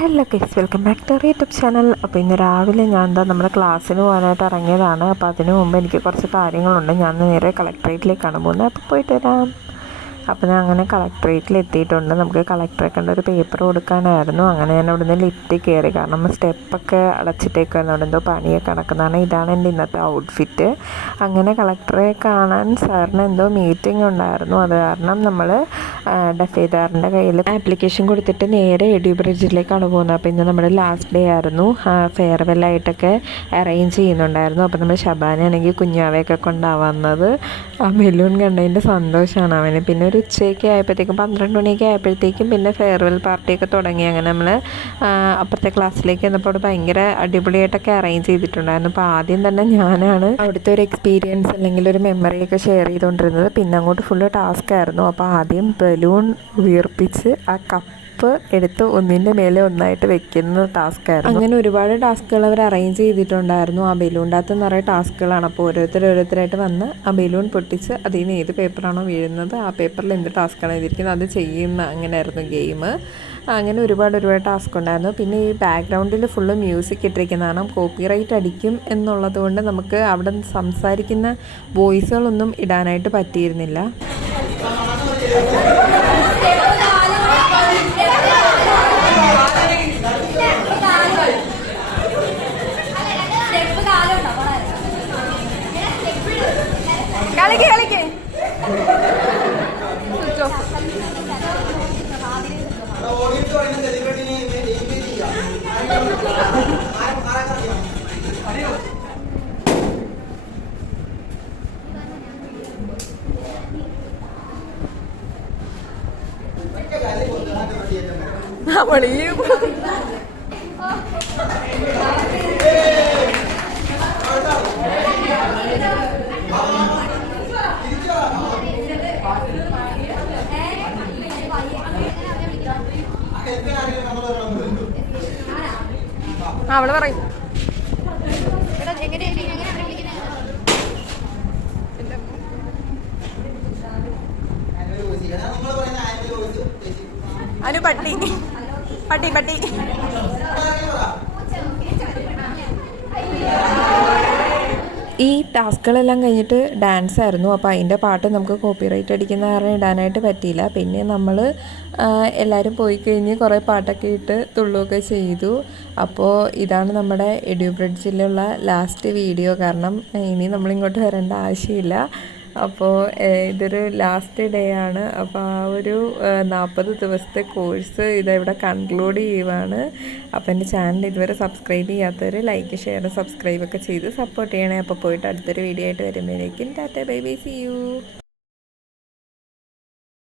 Hello guys, welcome back to YouTube channel. അപ്പോൾ ഇന്ന് രാവിലെ ഞാൻ നമ്മുടെ ക്ലാസ്സിന് പോകാനായിട്ട് ഇറങ്ങിയതാണ്. അപ്പോൾ അതിനു മുമ്പ് എനിക്ക് കുറച്ച് കാര്യങ്ങളുണ്ട്. ഞാൻ നേരെ കളക്ട്രേറ്റിലേക്കാണ് പോകുന്നത്. അപ്പോൾ പോയിട്ട് വരാം. അപ്പോൾ ഞാൻ അങ്ങനെ കളക്ട്രേറ്റിൽ എത്തിയിട്ടുണ്ട്. നമുക്ക് കളക്ടറെ കണ്ട ഒരു പേപ്പർ കൊടുക്കാനായിരുന്നു. അങ്ങനെ ഞാൻ അവിടുന്ന് ലിഫ്റ്റ് കയറി. കാരണം സ്റ്റെപ്പൊക്കെ അടച്ചിട്ടേക്കായിരുന്നു, അവിടെ എന്തോ പണിയൊക്കെ നടക്കുന്നതാണ്. ഇതാണ് എൻ്റെ ഇന്നത്തെ ഔട്ട്ഫിറ്റ്. അങ്ങനെ കളക്ടറെ കാണാൻ സാറിന് എന്തോ മീറ്റിംഗ് ഉണ്ടായിരുന്നു. അത് കാരണം നമ്മൾ ഡഫേദാറിൻ്റെ കയ്യിൽ ആപ്ലിക്കേഷൻ കൊടുത്തിട്ട് നേരെ എഡ്യൂ ബ്രിഡ്ജിലേക്കാണ് പോകുന്നത്. അപ്പോൾ ഇന്ന് നമ്മുടെ ലാസ്റ്റ് ഡേ ആയിരുന്നു. ഫെയർവെല്ലായിട്ടൊക്കെ അറേഞ്ച് ചെയ്യുന്നുണ്ടായിരുന്നു. അപ്പോൾ നമ്മൾ ശബാനാണെങ്കിൽ കുഞ്ഞാവയൊക്കെ കൊണ്ടാണ് വന്നത്. ആ ബലൂൺ കണ്ടതിൻ്റെ സന്തോഷമാണ് അവന്. പിന്നെ ഒരു ഉച്ചയൊക്കെ ആയപ്പോഴത്തേക്കും 12 മണിയൊക്കെ ആയപ്പോഴത്തേക്കും പിന്നെ ഫെയർവെൽ പാർട്ടിയൊക്കെ തുടങ്ങി. അങ്ങനെ നമ്മൾ അപ്പുറത്തെ ക്ലാസ്സിലേക്ക് വന്നപ്പോൾ അവിടെ ഭയങ്കര അടിപൊളിയായിട്ടൊക്കെ അറേഞ്ച് ചെയ്തിട്ടുണ്ടായിരുന്നു. അപ്പോൾ ആദ്യം തന്നെ ഞാനാണ് അവിടുത്തെ ഒരു എക്സ്പീരിയൻസ് അല്ലെങ്കിൽ ഒരു മെമ്മറിയൊക്കെ ഷെയർ ചെയ്തുകൊണ്ടിരുന്നത്. പിന്നെ അങ്ങോട്ട് ഫുള്ള് ടാസ്ക് ആയിരുന്നു. അപ്പോൾ ആദ്യം ബലൂൺ വീർപ്പിച്ച് ആ കപ്പ് എടുത്ത് ഒന്നിൻ്റെ മേലെ ഒന്നായിട്ട് വെക്കുന്ന ടാസ്ക് ആയിരുന്നു. അങ്ങനെ ഒരുപാട് ടാസ്കുകൾ അവർ അറേഞ്ച് ചെയ്തിട്ടുണ്ടായിരുന്നു. ആ ബലൂണിൻ്റെ അകത്ത് നിറയെ ടാസ്കുകളാണ്. അപ്പോൾ ഓരോരുത്തരായിട്ട് വന്ന് ആ ബലൂൺ പൊട്ടിച്ച് അതിൽ നിന്ന് ഏത് പേപ്പറാണോ വീഴുന്നത് ആ പേപ്പറിൽ എന്ത് ടാസ്ക്കാണ് എഴുതിയിരിക്കുന്നത് അത് ചെയ്യുന്ന അങ്ങനെയായിരുന്നു ഗെയിം. അങ്ങനെ ഒരുപാട് ടാസ്ക് ഉണ്ടായിരുന്നു. പിന്നെ ഈ ബാക്ക്ഗ്രൗണ്ടിൽ ഫുള്ള് മ്യൂസിക് ഇട്ടിരിക്കുന്നതാണ്. കോപ്പിറൈറ്റ് അടിക്കും എന്നുള്ളത് കൊണ്ട് നമുക്ക് അവിടെ സംസാരിക്കുന്ന വോയിസുകളൊന്നും ഇടാനായിട്ട് പറ്റിയിരുന്നില്ല. അവള് പറയും അനു പട്ടി പട്ടി പട്ടി. ഈ ടാസ്കുകളെല്ലാം കഴിഞ്ഞിട്ട് ഡാൻസ് ആയിരുന്നു. അപ്പോൾ അതിൻ്റെ പാട്ട് നമുക്ക് കോപ്പിറൈറ്റ് അടിക്കുന്ന കാരണം ഇടാനായിട്ട് പറ്റിയില്ല. പിന്നെ നമ്മൾ എല്ലാവരും പോയി കഴിഞ്ഞ് കുറേ പാട്ടൊക്കെ ഇട്ട് തുള്ളുകയൊക്കെ ചെയ്തു. അപ്പോൾ ഇതാണ് നമ്മുടെ എഡ്യൂ ബ്രിഡ്ജിലുള്ള ലാസ്റ്റ് വീഡിയോ. കാരണം ഇനി നമ്മളിങ്ങോട്ട് വരേണ്ട ആവശ്യമില്ല. അപ്പോൾ ഇതൊരു ലാസ്റ്റ് ഡേ ആണ്. അപ്പോൾ ആ ഒരു 40 ദിവസത്തെ കോഴ്സ് ഇതെവിടെ കൺക്ലൂഡ് ചെയ്യുവാണ്. അപ്പോൾ എൻ്റെ ചാനൽ ഇതുവരെ സബ്സ്ക്രൈബ് ചെയ്യാത്തവർ ലൈക്ക് ഷെയർ സബ്സ്ക്രൈബൊക്കെ ചെയ്ത് സപ്പോർട്ട് ചെയ്യണേ. അപ്പോൾ പോയിട്ട് അടുത്തൊരു വീഡിയോ ആയിട്ട് വരുമ്പോഴേക്കും tata bye bye, see U.